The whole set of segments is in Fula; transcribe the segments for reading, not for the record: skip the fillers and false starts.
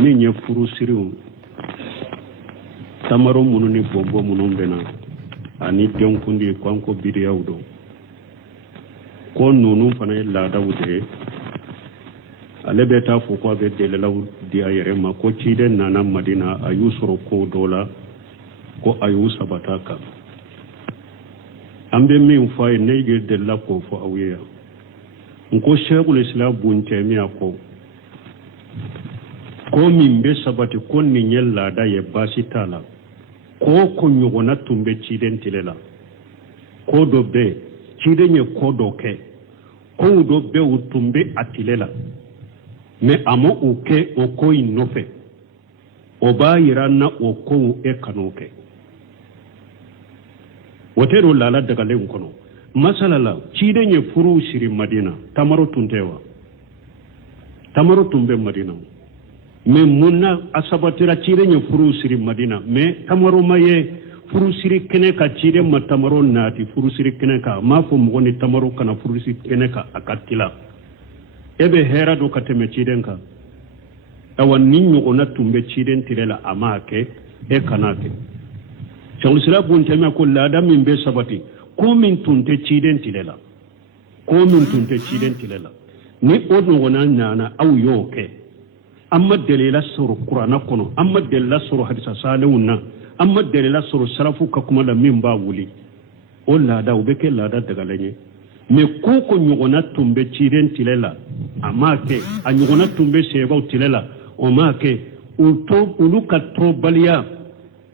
min ye furu siriw tamaro minnu ni bɔnbɔ minnu bɛ na ani denkundi kwanko biriyaw don ko ninnu fana ye laadaw de ye ale bɛ taa fɔ ko a bɛ dɛlɛlaw di a yɛrɛ ma ko ciden nana madina a y'u sɔrɔ ko dɔ la ko a y'u sabata kan an bɛ min fɔ a ye ne ye delila k'o fɔ aw ye yan n ko sheikhul islam bun tɛmiya ko min bɛ sabati ko nin ye laada ye baasi t'a la ko ɲɔgɔnna tun bɛ ciden tile la ko dɔ bɛ ciden ye ko dɔ kɛ kow dɔ bɛ u tun bɛ a tile la mais a ma o kɛ o ko in nɔfɛ o b'a yira na o kow e kan'o kɛ o tɛ don laala dagalen kɔnɔ masala la ciden ye furuw siri madina tamaro tun tɛ wa tamaro tun bɛ madina mais mun na a sabatira ciden ye furuw siri madina mais tamaro ma ye furu siri kɛnɛ ka ciden ma tamaro naati furu siri kɛnɛ kan m'a fɔ mɔgɔ ni tamaro kana furu siri kɛnɛ kan a ka tila e bɛ hɛrɛ dɔ ka tɛmɛ ciden kan awa ni ɲɔgɔnna tun bɛ ciden tile la a m'a kɛ e kana kɛ shawusira bun tɛmɛ ko laada min bɛ sabati ko min tun tɛ ciden tile la ni o ɲɔgɔnna ɲana aw y'o kɛ an ma delila sɔrɔ kuranna kɔnɔ an ma delila sɔrɔ hadisa salenw na an ma delila sɔrɔ sarafu ka kuma la min b'a wuli o laada o bɛ kɛ laada dagalen ye mais ko ɲɔgɔnna tun bɛ ciden tile la a m'a kɛ a ɲɔgɔnna tun bɛ sɛbaw tile la o m'a kɛ olu ka tɔbaliya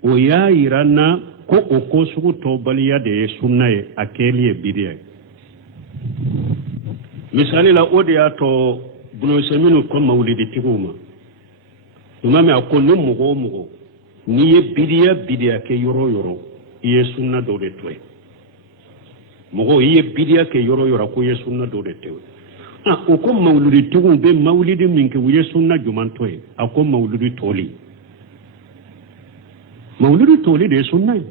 o y'a yira n na ko o ko sugu tɔbaliya de ye sunna ye a kɛli ye bidiya ye misali la o de y'a tɔ bunoseminu ko mawuliditigiw ma tuma min a ko ni mɔgɔ o mɔgɔ n'i ye bidiya kɛ yɔrɔ o yɔrɔ i ye sunna dɔ de to ye mɔgɔ i ye bidiya kɛ yɔrɔ o yɔrɔ ko i ye sunna dɔ de to ye o ko mawuliditigiw bɛ mawulidi min kɛ u ye sunna jumɛn to ye a ko mawulidi tɔli de ye sunna ye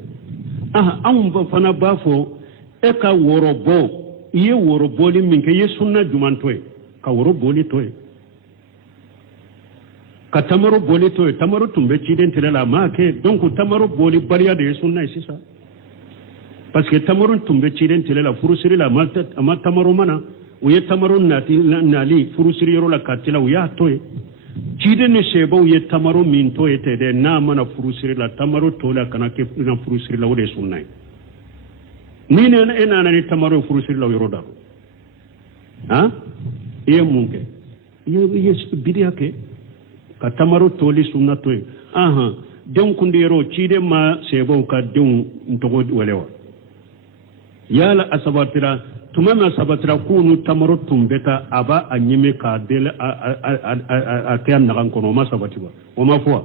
anw fana b'a fɔ e ka wɔrɔbɔ i ye wɔrɔbɔli min kɛ i ye sunna jumɛn to ye ka woro boli to ye ka tamaro boli to ye tamaro tun bɛ ciden tile la a m'a kɛ donc tamaro boli baliya de ye sunna ye sisan parce que tamaro tun bɛ ciden tile la furusiri la a ma tamaro mana u ye tamaro nali furusiri yɔrɔ la ka tila u y'a to ye ciden ni sɛbaw ye tamaro min to ye tɛ dɛ n'a mana furusiri la tamaro to la kana kɛ furusiri la o de ye sunna ye ni e nana ni tamaro ye furusiri la o yɔrɔ da i ye mun kɛ i ye bidiya kɛ ka tamaro toli sunna to ye denw kundi yɔrɔ ciden ma sɛbaw ka denw tɔgɔ wɛlɛ wa yala a sabatira tuma min a sabatira k'u tamaro tun bɛ taa a b'a a ɲimi k'a deli a kɛ a nagan kɔnɔ o ma sabati wa o ma fɔ wa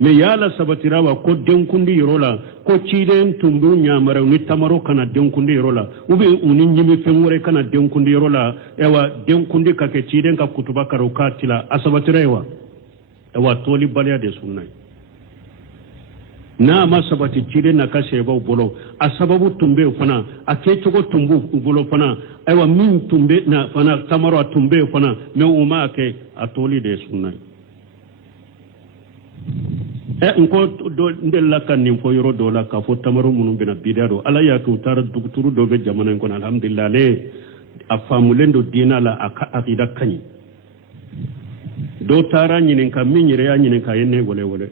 mais yala sabatira wa ko denkundi yɔrɔ la ko ciden tun b'u ɲamara ni tamaro kana denkundi yɔrɔ la ou bien u ni ɲimi fɛn wɛrɛ kana denkundi yɔrɔ la ewa denkundi ka kɛ ciden ka kutuba karo k'a tila a sabatira ye wa ewa tɔli baliya de sunna ye n'a ma sabati ciden na ka sɛbaw bolo a sababu tun bɛ fana a kɛcogo tun b'u bolo fana ayiwa min tun bɛ na fana tamaro a tun bɛ fana mais u m'a kɛ a tɔli de ye sunna ye n ko n delila ka nin fɔ yɔrɔ dɔw la k'a fɔ tamaro minnu bɛna bidiya don ala y'a kɛ u taara duguturu dɔ bɛ jamana in kɔnɔ alhamdulillah ale a faamulen don diinɛ la a ka akida ka ɲi dɔw taara ɲininka min yɛrɛ y'a ɲininka a ye ne wɛlɛwɛlɛ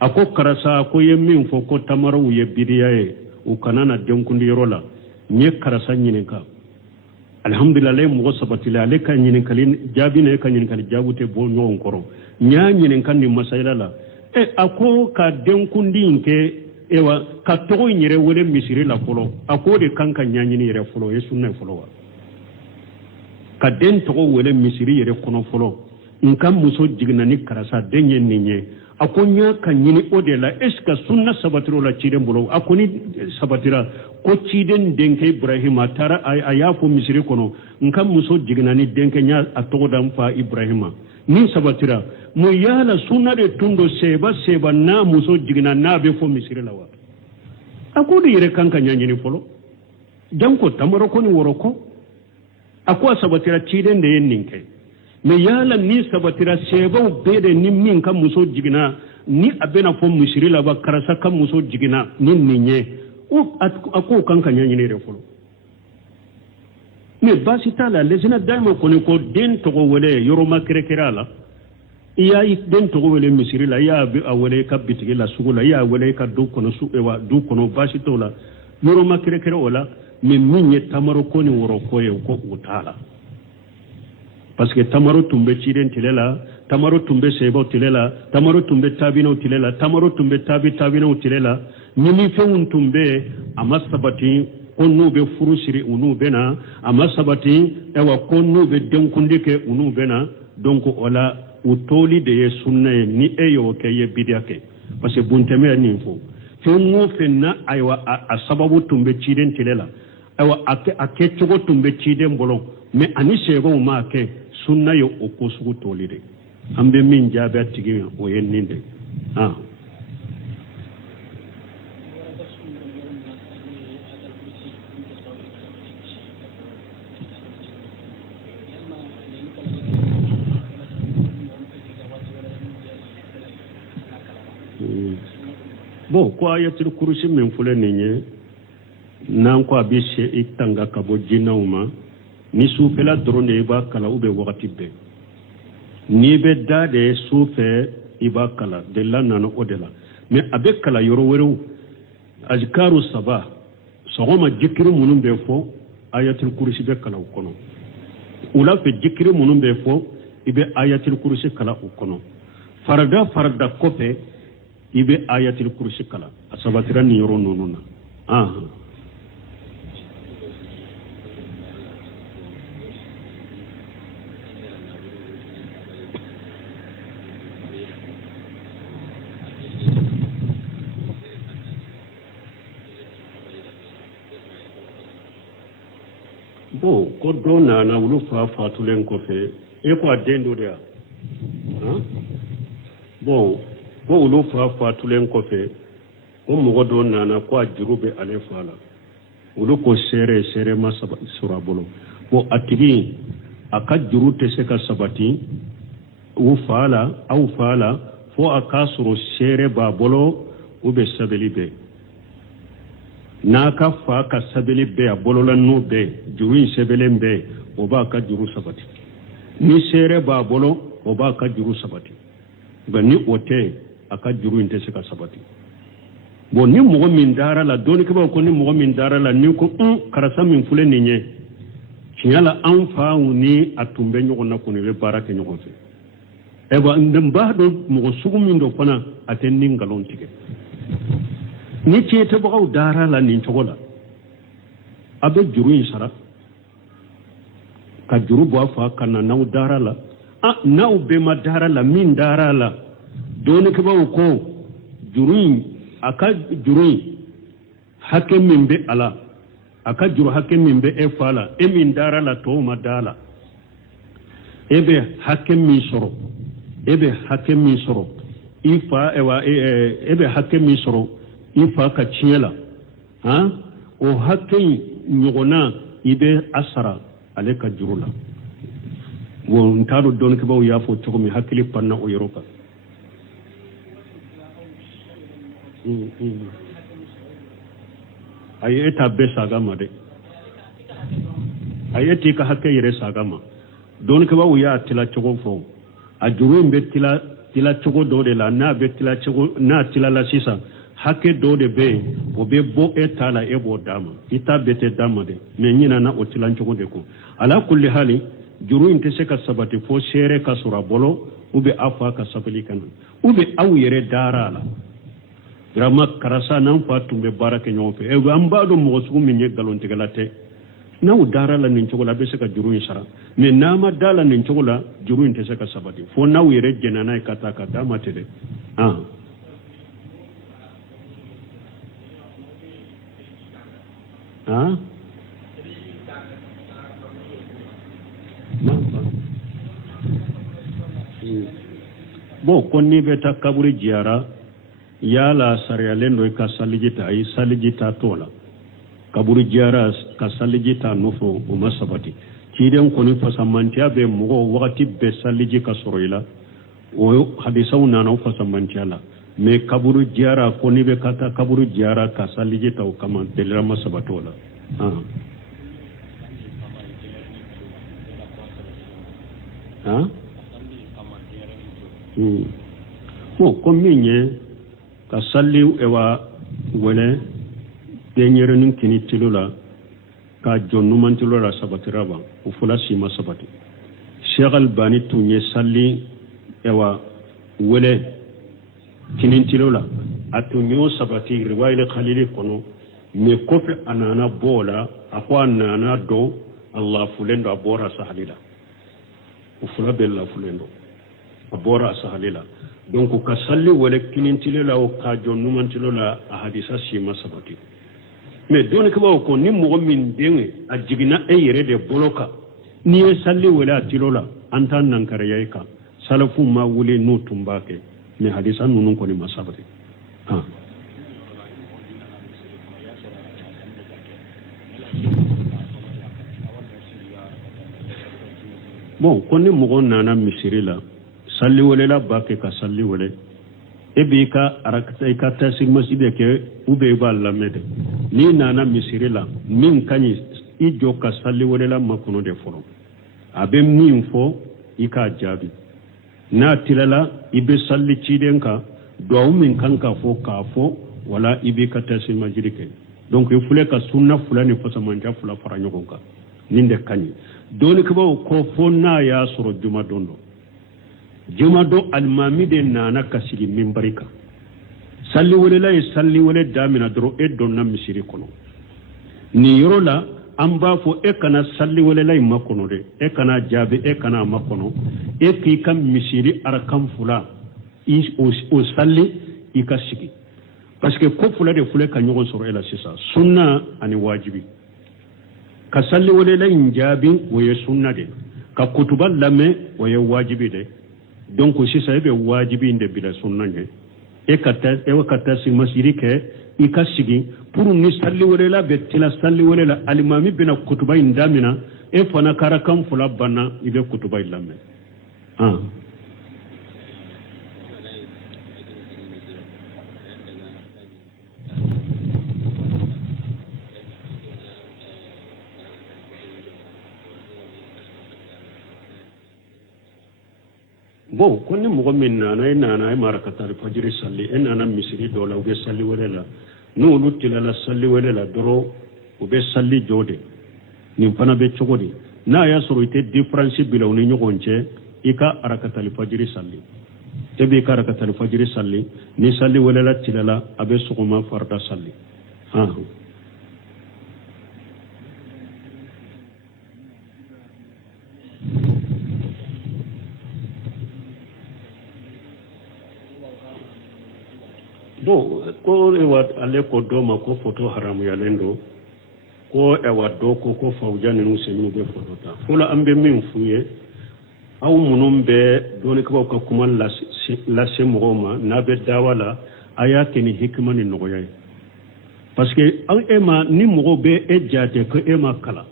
a ko karisa ko ye min fɔ ko tamarow ye bidiya ye u kana na denkundi yɔrɔ la n ye karisa ɲininka alhamdulillah ale ye mɔgɔ sabatilen ale ka ɲininkali jaabi na e ka ɲininkali jaabi tɛ bɔ ɲɔgɔn kɔrɔ n y'a ɲininka nin masayila la a ko ka denkundi in kɛ ka tɔgɔ in yɛrɛ wele misiri la fɔlɔ a ko o de kan ka ɲaɲini yɛrɛ fɔlɔ o ye sunna ye fɔlɔ wa ka den tɔgɔ wele misiri yɛrɛ kɔnɔ fɔlɔ n ka muso jiginna ni karisa den ye nin ye a ko n y'a ka ɲini o de la est ce que sunna sabatira o la ciden bolo a ko ni sabatira ko ciden denkɛ ibrahima a taara a y'a fɔ misiri kɔnɔ n ka muso jiginna ni denkɛ n y'a tɔgɔ da n fa ibrahima ni sabatira mun yala sunna de tun don sɛba n'a muso jiginna n'a bɛ fɔ misiri la wa a ko de yɛrɛ kan ka ɲaɲini fɔlɔ janko tamaro ko ni wɔrɔ kɔ a ko a sabatira ciden de ye nin kɛ me yala ni sabatira sebo bede ni min ka muso jigina ni abena fo musiri la ba karasa ka muso jigina ni ninye o ako kan kan nyanyine re folo me basita la lesina daima koni ko den to wele yoroma kerekera la iya den to wele musiri la ya bi awele ka bitigi la sugula ya wele ka do kono su ewa do kono basito la yoroma kerekera wala me minye tamaro koni woro koye ko utala parce que tamaro tumbe ciiden tilela tamaro tumbe sebo tilela tamaro tumbe tabino tilela tamaro tumbe tabino tilela nyini fewun tumbe amasabati konnu be furusiri unu bena amasabati ewa konnu be denkundike unu bena donc ola utoli de sunna ni eyo ke ye bidiake parce que bunteme ni fo fengo fenna aywa a sababu tumbe ciiden tilela aywa ake cogo tumbe ciiden bolon mais ani sebo ma ke sunna yo o ko sugu tolide ambe min jaabe tigi o yenninde bon ko ayatul kursi min fule ninye nan ko abishe itanga kabo jinawma ni suufela dɔrɔn de i b'a kala ou bien wagati bɛɛ n'i bɛ da de suufɛ i b'a kala delila nana o de la mais a bɛ kala yɔrɔ wɛrɛw azikaru saba sɔgɔma jikiri minnu bɛ fɔ ayatul kursi bɛ kala o kɔnɔ wula fɛ jikiri minnu bɛ fɔ i bɛ ayatul kursi kala o kɔnɔ farada kɔfɛ i bɛ ayatul kursi kala a sabatira nin yɔrɔ ninnu na bon ko dɔ nana olu fa fatulen kɔfɛ e ko a den dɔ de ya bon ko olu fa fatulen kɔfɛ o mɔgɔ dɔ nana ko a juru bɛ ale fa la olu ko seere ma sɔrɔ a bolo bon a tigi a ka juru tɛ se ka sabati aw fa la fo a k'a sɔrɔ seere b'a bolo u bɛ sɛbɛnni bɛɛ n'a ka fa ka sɛbɛnni bɛɛ a bolola n'o bɛɛ juru in sɛbɛnlen bɛɛ o b'a ka juru sabati ni seere b'a bolo o b'a ka juru sabati nka ni o tɛ a ka juru in tɛ se ka sabati bon ni mɔgɔ min dara la dɔɔnikɛbaaw ko ni mɔgɔ min dara la ni ko karisa min filɛ nin ye tiɲɛ la an faw ni a tun bɛ ɲɔgɔn na kɔni bɛ baara kɛ ɲɔgɔn fɛ ayiwa n b'a dɔn mɔgɔ sugu min dɔ fana a tɛ ni nkalon tigɛ ni tiɲɛtɛbagaw dara la nin cogo la a bɛ juru in sara ka juru bɔ a fa ka na n'aw dara la n'aw bɛɛ ma dara la min dara la dɔɔnikɛbaaw ko juru in a ka juru in hakɛ min bɛ a la a ka juru hakɛ min bɛ e fa la e min dara la tɔw ma da la e bɛ hakɛ min sɔrɔ i fa e bɛ hakɛ min sɔrɔ i fa ka tiɲɛ la o hakɛ in ɲɔgɔnna i bɛ a sara ale ka juru la bon n t'a dɔn dɔɔnikɛbaaw y'a fɔ cogo min hakili panna o yɔrɔ kan a ye e t'a bɛɛ saga ma dɛ a ye t'i ka hakɛ yɛrɛ saga ma dɔɔnikɛbaaw y'a tila cogo fɔ a juru in bɛ tila cogo dɔ de la n'a tila la sisan hakɛ dɔ de bɛ yen o bɛ bɔ e t'a la e b'o d'a ma i t'a bɛɛ tɛ d'a ma dɛ mais ɲinana o tila cogo de ko ala kulli hali juru in tɛ se ka sabati fo seere ka sɔrɔ a bolo ou bien aw fa ka sabali ka na ou bien aw yɛrɛ dara a la vraiment karisa n'an fa tun bɛ baara kɛ ɲɔgɔn fɛ an b'a dɔn mɔgɔ sugu min ye nkalontigɛla tɛ n'aw dara la nin cogo la a bɛ se ka juru in sara mais n'a ma da la nin cogo la juru in tɛ se ka sabati fo n'aw yɛrɛ jɛnna n'a ye ka taa ka d'a ma tɛ dɛ bon ko n'i bɛ taa kaburi jiyara yala sariyalen dɔ i ka saliji ta ayi saliji ta t'o la kaburi jiyara ka saliji ta nɔfɛ o ma sabati ciden koni fasamantiya be mogo wakati be salliji ka soro ila o hadisaw nana fasamantiya la mais kaburu jiyara koni be kata kaburu jiyara ka salliji taw kama delirama sabato la bon comme minye ka salli ewa wele denyere nin kini tilula ka jonnu man tilula sabatira ba o fula sima sabati Cheikh Albani tunye salli ewa wele kini tilula atunyo sabati riwayat Khalili kono me kofi anana bola akwa anana do Allah fulendo abora sahalila o fula bella fulendo abora sahalila donc ka salli wala kinintile la o ka jonnu mantilo la a hadisa sima sabati mais doni ko ko ni mo min dengue a jigina e yere de boloka ni e salli wala tilola antan nan kare ka salafu ma wule no tumbake mais hadisa nunun ko ni masabati bon ko ni mo nana misiri la salli wala la bake ka salli wala e bi ka arakta ka tasig masjid ke ube ba la mede ni nana misiri la min kani i jo ka salli wala la makono de foro abe min fo i ka jabi na tilala ibe salli ciden ka do min kanka fo ka fo wala ibe ka tasig masjid ke donc il fule ka sunna fulani fo samanja fula faranyo ka ninde kani doni ko ko fo na ya soro juma dondo juma do almami de nana kasigi mimbarika salli wala damina dro e donna misiri kono ni yorola amba fo e kana salli wala makono de e kana jabe e kana makono e ki kam misiri arkam fula o salli i kasigi parce que ko fula de fule ka nyogon soro ela sisa sunna ani wajibi ka salli wala jabi wo sunna de ka kutuba lame wo wajibi de donc si ça est wajibi inde bila sunna nge e kata si masiri ke i ka sigi pour ni salli wala betila salli wala alimami bina kutuba indamina e fana karakam fula bana ibe kutuba ilame bon konni mogo min nana marakatari fajiri salli nana misiri dola ube salli welela no lutilala salli welela doro ube salli jode nim fana be chogodi na ya soro ite difference bilaw ni nyogonche ika arakatali fajiri salli tebe ka arakatali fajiri salli ni salli welela tilala abe suguma farda salli do ko ewa ale ko do ma ko photo haram ya lendo ko ewa do ko fawjani no senu be photo ta fula ambe min fuye aw munum be doni ko ko kuma la se mogoma na be dawala aya keni hikma ni nogoy parce que an ema ni mogo be e jate ko ema kala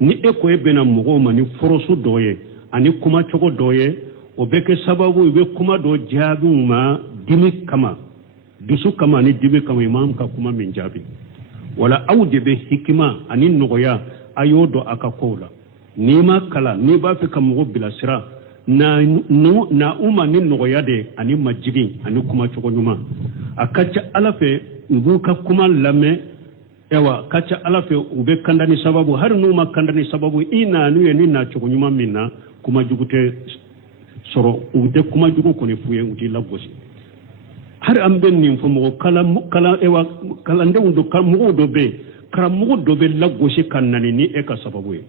ni e ko e bena mogoma ni forosu doye ani kuma chogo doye o be ke sababu be kuma do jabu ma dimi kama dusu kama ni dibe kama imam ka kuma min jabi wala aude be hikima ani nogoya ayodo akakola ni ma kala ni ba fe kam go bila sira na uma ni nogoya de ani majigi ani kuma chogo nyuma akacha alafe nguka kuma lame ewa kacha alafe ube kandani sababu har numa kandani sababu ina nuye ni na chogo nyuma minna kuma jugute soro ube kuma jugu ko ni fuye uti lagosi har amben nim fo mo kala ewa kala ndewundo kala mo do be kala mo do be lagosi kannani ni e ka sababu e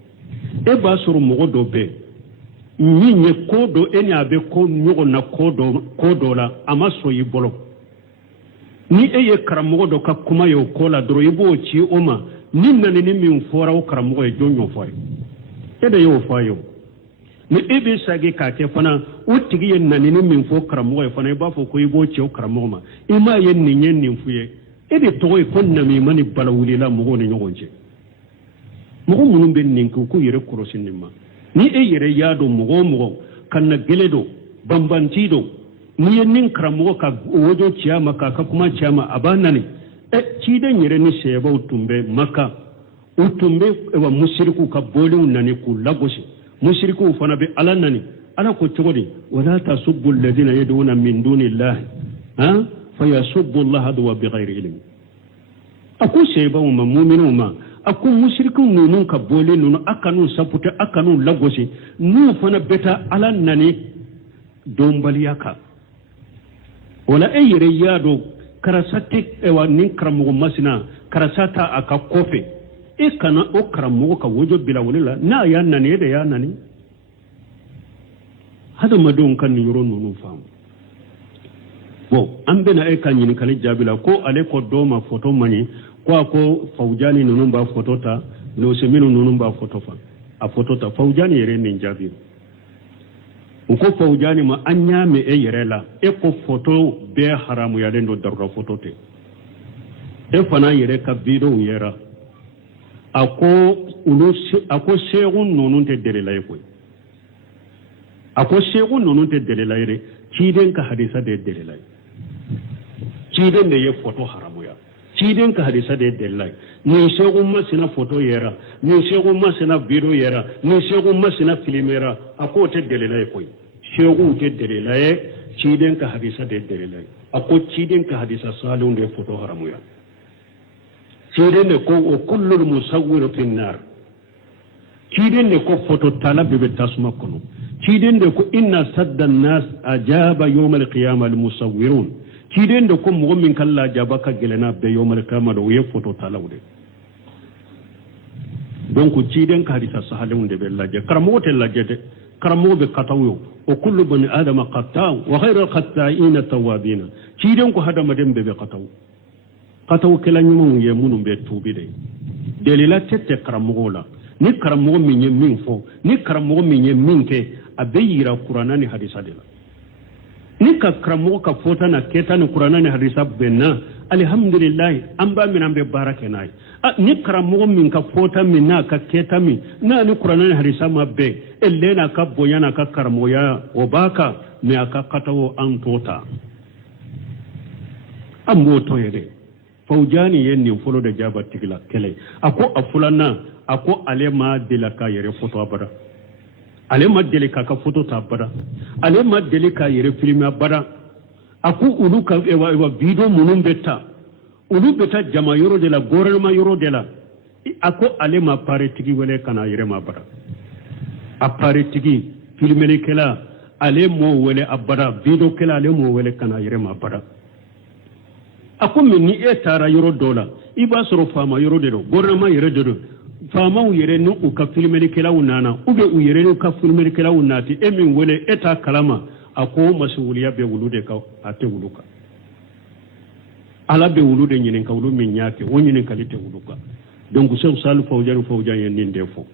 ba soro mo do be ni nye kodo eni abe ko nyogo na kodo la amaso yibolo ni eye karamogo do ka kuma yo kola dro yibo chi oma ni nani ni mi mfora o karamogo e jonyo fay ede yo fayo ni ebe sage ka ke fana o tigi yen nani ni mi mfo karamogo e fana e ba fo ko yibo chi o karamogo ma ima yen ni nyen ni mfuye ede to e kon na mi mani balawuli la mo ni nyogonje mogo munum ben nin ku yere korosin ma ni e yere yado mogo kanna geledo bambantido ni nin kramo ka wojo ciyama ka kuma ciyama abanani ciden yere ni sheba utumbe maka utumbe wa mushriku ka boli nani ku lagoshi mushriku fana be alanani ana ko cogodi wala tasubbu alladhina yad'una min dunillahi fayasubbu allaha adwa bighairi ilm aku sheba umma mu'minuma aku mushrikun nunun ka boli nunu akanu sapute akanu lagoshi nu fana beta alanani dombaliyaka wala yere yado karasate ewa nin karamugo masina karasata aka kofe kana o karamugo ka wojo bila wala na ya nani da ya nani hada madon kan yoro nunu fam bo ambena e kan yin kali jabila ko ale ko doma photo mani ko faujani nunu ba photo ta no semino nunu ba photo fa a photo ta faujani yere nin jabila ko faujani ma anya me e yerela e ko photo be haramu ya dendo darra photo te e fana yere ka bido yera ako segun nonun te dere lay ko ako segun nonun te dere lay re ciden ka hadisa de dere lay ciden de ye photo haramu ya ciden ka hadisa de dere lay ni segun masina photo yera ni segun masina bido yera ni segun masina filmera ako te dere lay ko shegu te dere lay ciden ka hadisa de dere lay ako ciden ka hadisa salun de photo haramu ya ciden ne ko o kullu musawwir fi nar ciden ne ko photo talab be tasma kono ciden ne ko inna sadda nas ajaba yawm al-qiyamah al-musawwirun ciden ne ko mo min kala jabaka gelena be yawm al-qiyamah do ye photo talawde donc ciden ka hadisa salun de be laje karamo te laje karamo be katawo o kullu bani adama qattaw wa khayru al-qatta'in at-tawwabin ciden ko hadama dem be katawo kataw kala nyumu ye munum be tubide delila tette karamola ni karamo min ye min fo ni karamo min ye min ke abayira qur'ana ni hadisa de la ni ka karamo ka fota na keta ni qur'ana ni hadisa benna alhamdulillah amba min ambe barake nay ni karamo min ka fota min na ka keta min na ni qur'ana ni hadisa mabbe ellena ka boyana ka karamo ya obaka me aka katawo an tota ambo to yede faujani yenni folo da jabar tigla kele ako afulana ako alema delaka yere foto abada alema delika ka foto ta abada alema delika yere filmi abada ako uluka ewa video munum beta ulu beta jama yoro de la gorema yoro de la ako alema pare tigi wele kana yere ma abada apare tigi filmene kela alemo wele abada video kela alemo wele kana yere ma abada akumi ni etara yoro dola iba soro fama yoro de do gorama yere de do fama u yere no u ka filmeni kela unana ube u yere no ka filmeni kela unati emin wele eta kalama ako masuliya be wulude ka ate wuluka ala be wulude nyinen ka wulu min nyake wonyinen kalite wuluka donc sew salu fawjan yen nin defo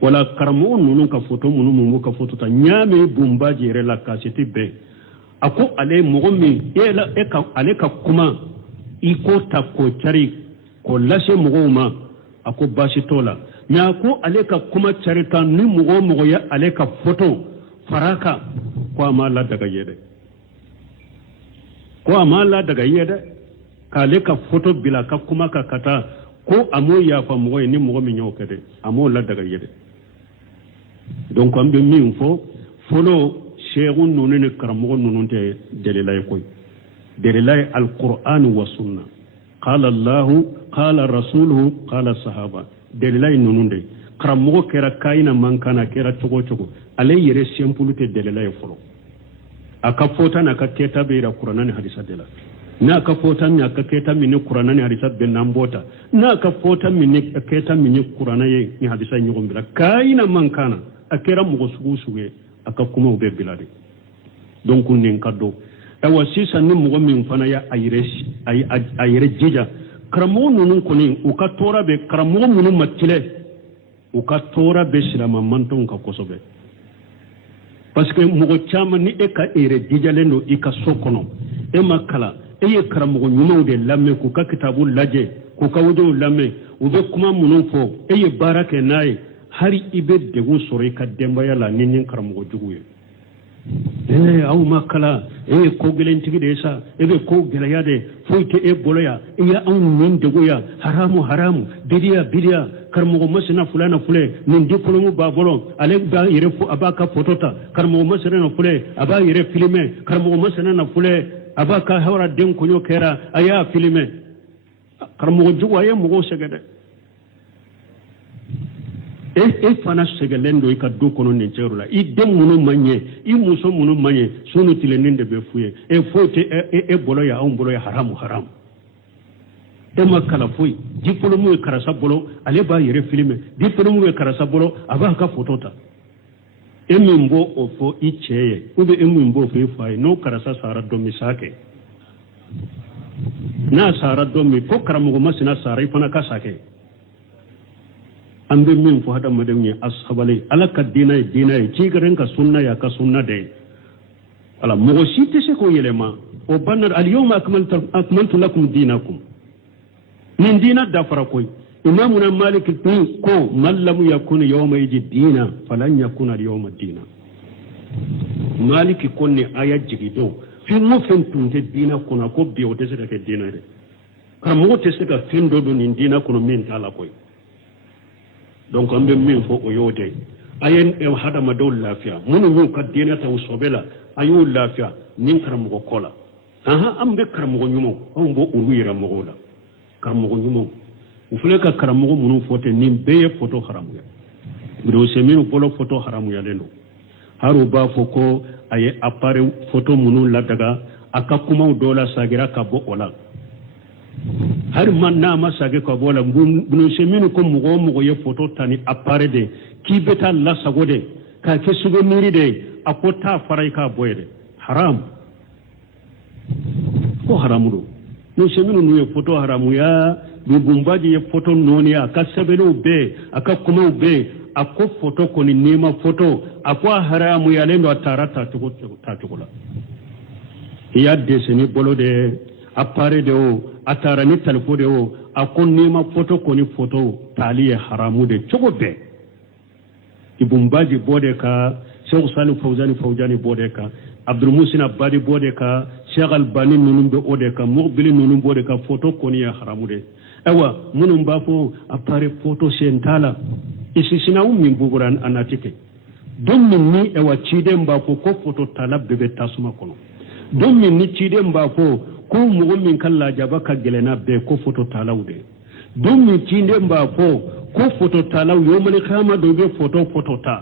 wala karamo nunu ka photo munu ka photo ta nyame bumbaji yere la kaseti be ako ale mogomi ela eka ale ka kuma iko ta ko cari ko lashe mogoma ako bashi tola na ko ale ka kuma cari ta ni mogo ya ale ka photo faraka ko amala daga yede ka ale ka photo bila ka kuma ka kata ko amo ya fa mogo ni mogo mi nyokede amo la daga yede donc ambe min fo folo شيخون نونين كرمون نونين دليلاي كوي دليلاي القرآن والسنة قال الله قال رسوله قال الصحابة دليلاي نونين دي كرمون كرا كاينا من كان كرا تغو علي يري سيمبولو دليلاي فلو أكفوتا نكاكيتا بيرا قرآن حديثة دلا na kafota mi akaketa mini qur'ana ni hadisa ben nambota na kafota mini aketa mini qur'ana ye ni hadisa nyogombira kaina mankana akera mugo sugusuge aka kuma ube bilade donc nin kaddo ewa sisa ni mugo min fana ya ayire jija karamo nunun koni uka tora be karamo munun matile uka tora be silama manton ka kosobe parce que mugo chama ni eka ire jija lendo ika sokono e makala eye karamo nyumo de lamme ku ka kitabu laje ku ka wujo lamme ube kuma munun fo eye barake nayi hari ibe degun soro ka dembaya la nin karamogo juguye aw makala ko gelen tigi de sa ebe ko gelaya de foite e boloya ya aw nin degoya haramu bidiya karamogo masina fulana fule nin diplomu ba bolo ale ba yere fu abaka fotota karamogo masina na fule aba yere filme karamogo masina na fule abaka hawra den kunyo kera aya filme karamogo jugu aye mogo segede e fana segelendo i ka du kono nin cerula i dem munu manye i muso munu manye sunu tilenin de be fuye fote bolo ya on bolo ya haramu e makala fuy diplôme e karasa bolo ale ba yere filme diplôme e karasa bolo aba ka fotota e mimbo o fo i cheye ube e mimbo fo fay no karasa sara do misake na sara do mi ko karamugo masina sara i fana ka sake ambe min fo hada madamni ashabale alaka dina ci garen ka sunna ya ka sunna de ala mo site se ko yelema o banna al yawma akmaltu lakum dinakum min dina da fara koy imamuna malik ko man lam yakun yawma dina falan yakun al yawma dina malik konni aya jigido fi mo fen tunde dina kuna ko be o tese ka dina de kam mo tese ka findo do ni dina kuno min tala koy donc ambe min fo o yote ayen e hada ma dol lafiya munu ka dina ta usobela ayu lafiya nin karamugo kola ambe karamugo nyumo on bo uluyira mogola karamugo nyumo ufule ka karamugo munu fote nin beye photo haramu ya bido seminu polo photo haramu ya lendo haru ba foko aye apare photo munu la daga akakuma dola sagira ka bo ola har man na masage ko bola bunu seminu ko mugo ye photo tani appare de ki beta la sagode ka ke sugo miri de akota farai ka boyede haram ko haramudo no seminu no ye photo haramu ya du bumbaji ye photo noni aka sebelu be aka kuma be akko photo ko ni nema photo akwa haramu ya lendo atarata tukola ya deseni bolo de appare de o atara ni talfo de o akon nema photo ko ni photo taliye haramu de chogobe ibumbaji bode ka Sheikh Salih Fawzani bode ka Abdul Musin Abadi bode ka Sheikh Albani nunum be ode ka Muqbil nunum bode ka photo ko ni haramu de ewa munum bafo appare photo sentala isisina min buburan anatike don min ni ewa chidem bafo ko photo talab be tasuma kono don min ni chidem bafo ko mugo min kalla jaba ka gelena be ko photo talawde don min chinde mba ko photo talaw yomali khama do be photo ta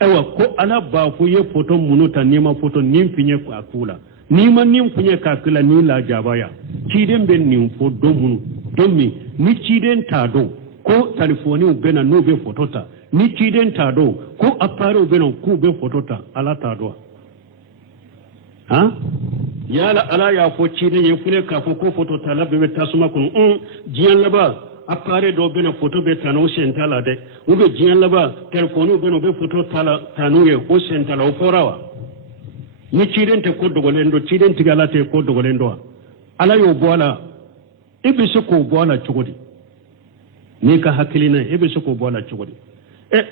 ewa ko ala ba fo ye photo munuta nima photo nim finye ko akula nima nim finye ka kula ni la jaba ya chiden ben nim fo do munu don ni chiden ta do ko telefoni u bena no be photo ta ni chiden ta do ko apare u bena ku be photo ta ala ta do yala ala ya fo chide ye fule ka fo ko photo tala be tasuma kun jiyan laba apare do be na photo be tano sentala de ube jiyan laba telephone be no be photo tala tanuye o sentala o forawa ni chiden te ko dogolendo chiden tigala te ko dogolendo ala yo bola ibe se ko bola chugodi ni ka hakilina ibe se ko bola chugodi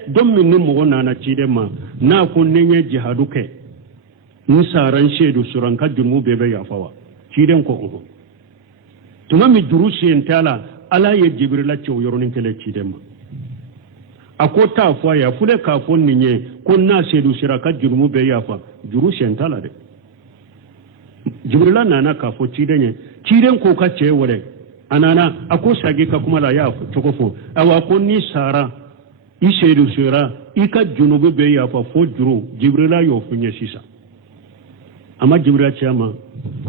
don min ni mo na chiden ma na ko nenye jihadu ke nisaran shedu suran ka jumu bebe ya fawa ciden ko ugo tuma mi durusi entala ala ye jibrila cew yoronin kele ciden ma akota fwa ya fule ka fon ninye ko na shedu sura ka jumu be ya fa durusi entala de jibrila nana ka fo ciden ko ka ce wore anana ako sage ka kuma la ya fo ko awa ko ni sara i shedu sura i ka junubu be ya fa fo juru jibrila yo funye sisa ama jibril chama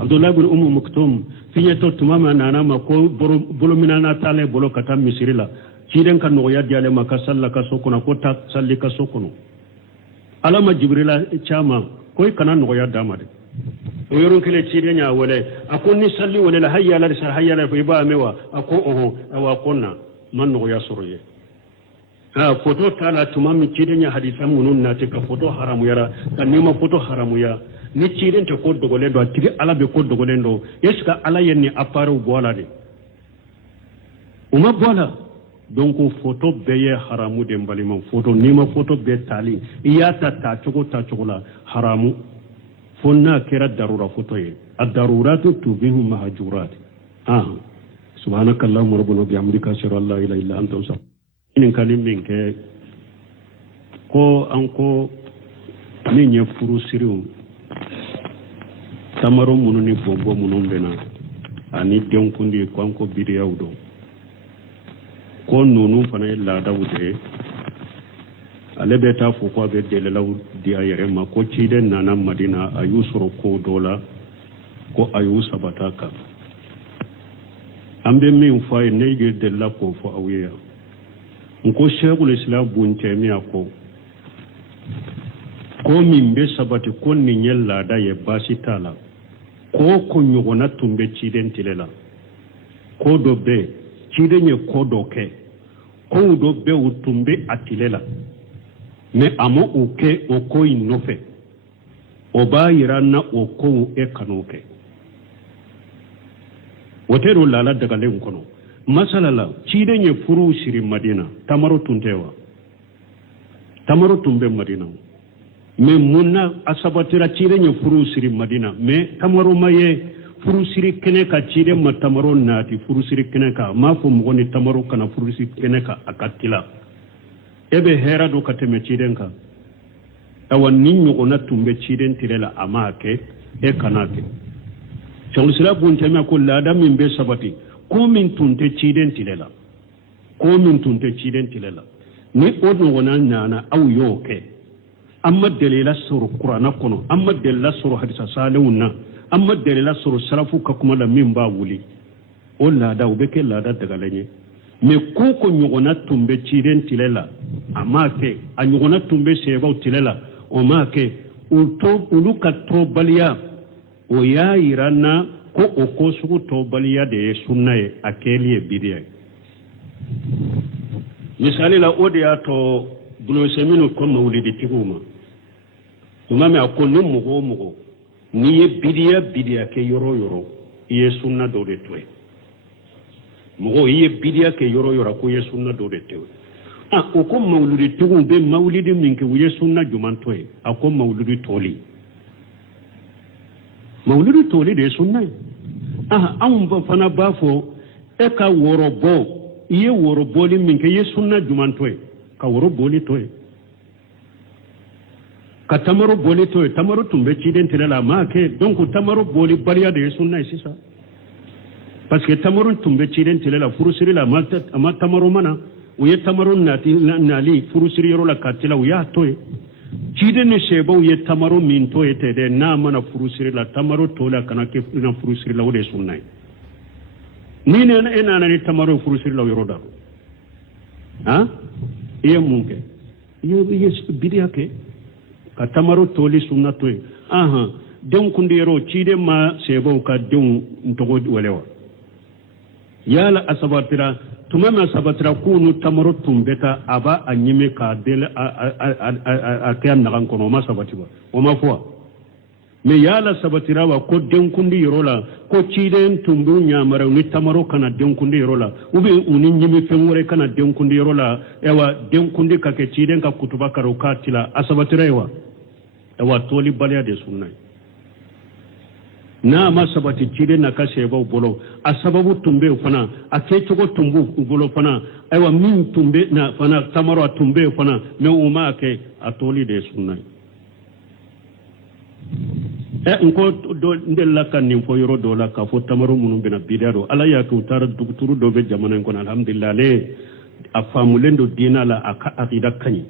abdullah ibn maktum fiye to tumama nana ma ko bolo minana tale bolo kata misirila ciden kan no ya diale maka sallaka sokona ko ta sallika sokono alama jibril chama koy kana no ya damade o yoron kele ciden ya wole akoni salli wole la hayya la sar hayya la fi ba mewa ako awa konna man no ya soroye photo tala tumami ciden ya hadisa munun na te ka photo haramu yara kan nima photo haramu ya ni ciden te ko dogolendo tigi ala be ko dogolendo yeska ala yenni apparu bola de uma bola donc photo beye haramu de balima photo nima photo be tali iyata ta chogo la haramu fonna kera darura photo ye ad-daruratu tubihu mahjurat subhanakallahumma rabbana bihamdika ashhadu an la ilaha illa anta astaghfiruka in kalimin ke ko anko min ye furu siriw tamaro munu ni bombo munu bena ani denkundi ko anko bidiyaw do ko nunu fana la dawde ale beta fo ko be delelaw di ayere ma ko cide nana madina ayusro ko dola ko ayu sabataka ambe min fay nege della ko fo awiya ko shaykhul islam bun taymiya ko min be sabati ko ni nyella da ye basitala ko nyogona tumbe ciden tilela ko do be cide nye ko do ke ko do be utumbe atilela me amo uke o ko inofe o ba yiranna o ko e kanoke wotero lala daga len kono masalala cide nye furu siri madina tamaro tuntewa tamaro tumbe madina me munna asabatira cide nye furu siri madina me tamaro maye furu siri kene ka cide ma tamaro nati furu siri kene ka ma fo mugoni tamaro kana furu siri kene ka akatila ebe hera do kateme ciden ka awan ninyo ona tumbe ciden tilela amake e kanake Shaykhul Islam bun taymiya ko lada min be sabati ko min tunte ciden tilela ni odno wona nana aw yoke amma dalila suru qur'ana kono amma dalila suru hadisa salawunna amma dalila suru salafu ka kuma la min ba wuli o lada o beke lada daga lenye me ko nyogona tumbe ciden tilela amake a nyogona tumbe seba tilela o make uto uluka to baliya o ya irana ko o ko sugu to baliya de sunnaye akeliye bidiye misali la odia to bulo semino ko mawlidi tiguma umame akonni mugo ni ye bidiya ke yoro ye sunna do de toy mugo ye bidiya ke yoro ko ye sunna do de toy o ko mawlidi tigum be mawlidi min ke ye sunna juman toy akko mawlidi toli mawlidi toli de sunna an ba fana bafo e ka worobo iye woroboli min ke ye sunna juman toy ka woroboli toy ka tamaro boli toy tamaro tumbe ciden tilela ma ke donc tamaro boli bariya de sunna sisa parce que tamaro tumbe ciden tilela furusiri la ma tamaro mana uye tamaro nali furusiri yoro la katila uya toy ciden ne sheba uye tamaro min toy tede na mana furusiri la tamaro tola kana ke na furusiri la de sunna ni ne ena ni tamaro furusiri la yoro da iye munke iye bidiya ke ka tamaro toli sunna toy den kundiro cide ma sebo ka den ntogo walewa yala asabatira tumama sabatira kunu tamaro tumbeta aba anyime ka dele a kyan nagan kono ma sabatiba o ma fwa me yala sabatira wa ko den kundiro la ko cide tumbu nyamara ni tamaro kana den kundiro la ube uni nyime fenwore kana den kundiro la ewa den kundi ka ke cide ka kutuba karo katila asabatira ewa toli baliya de sunna na ma sabati cide na ka sheba bolo asababu tumbe fana ake chogo tumbu bolo fana aywa min tumbe na fana tamaro tumbe fana me uma ke atoli de sunna nko do ndella kan ni fo yoro do la ka fo tamaro munu bena bidaro ala ya ko tar dugturu do be jamana ko alhamdulillah le afamulendo dina la aka akida kany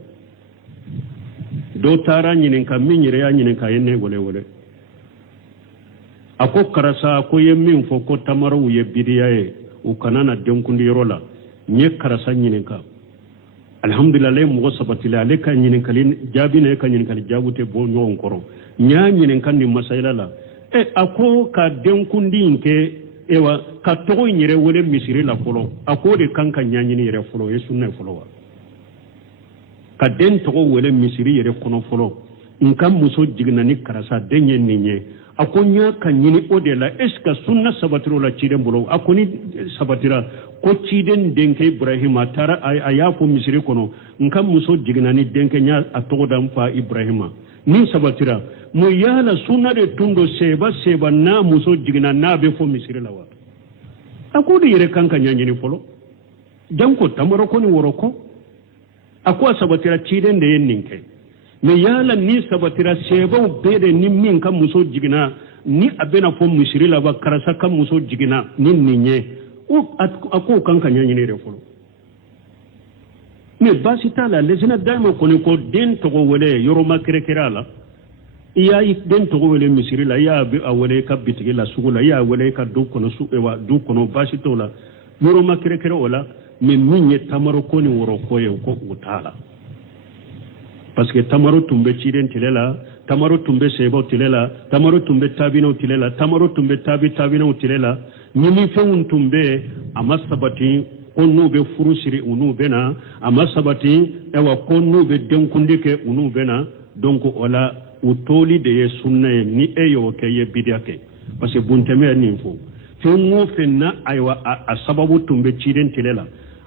do tara nyinin ka minyire ya nyinin ka yenne wole ako karasa ko yemmin fo ko tamaro ye bidiyaye o kanana denkundi rola nye karasa nyinin ka alhamdulillah le mo sabatila le ka nyinin kalin jabine ka nyinin kal jabute bo nyon koro nya nyinin kan ni masaila la ako ka denkundi nke ewa ka togo nyire wole misiri la folo ako de kanka nya nyinin yere folo yesu na folo wa ka den togo wele misiri yere kono folo nkam muso jigna ni karasa denye ninye akonya kanyini odela eska sunna sabatiro la ciden bolo akoni sabatira ko ciden denke Ibrahima tara ayapo misiri kono nkam muso jignani denke nya atogodam fa Ibrahima ni sabatira mo yala sunna de tundo seba na muso jigna na be fo misiri lawa akodi yere kanka nyanyini folo janko tamaro koni woroko akwa sabatira ciden de yenninke me yala ni sabatira seba bede ni min kan muso jigna ni abena fo misiri lawa karasa kan muso jigna ni ninye o ako kanka nyanyini refolo me basita la lesina daima koni ko den togo wele yoroma kerekera la iya den togo wele misiri la ya bi awele ka bitigi la sugula ya wele ka du kono su ewa du kono basito la yoroma kerekera wala me minye tamaro koni woro koye ko utala parce que tamaro tumbe ciden tilela tamaro tumbe sebo tilela tamaro tumbe tabino tilela tamaro tumbe tabino tilela nyimi fewun tumbe amasabati konnu be furusiri unu bena amasabati ewa konnu be denkundike unu bena donc ola utoli de sunna ni eyo ke ye bidiake parce que bunteme ni fo fengo fenna aywa a sababu tumbe ciden tilela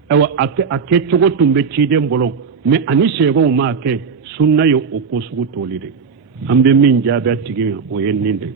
aywa ake chogo tumbe ciden bolon mais ani sebo ma ke sunna yo o ko sugu tolide ambe min jabe tigi o yenninde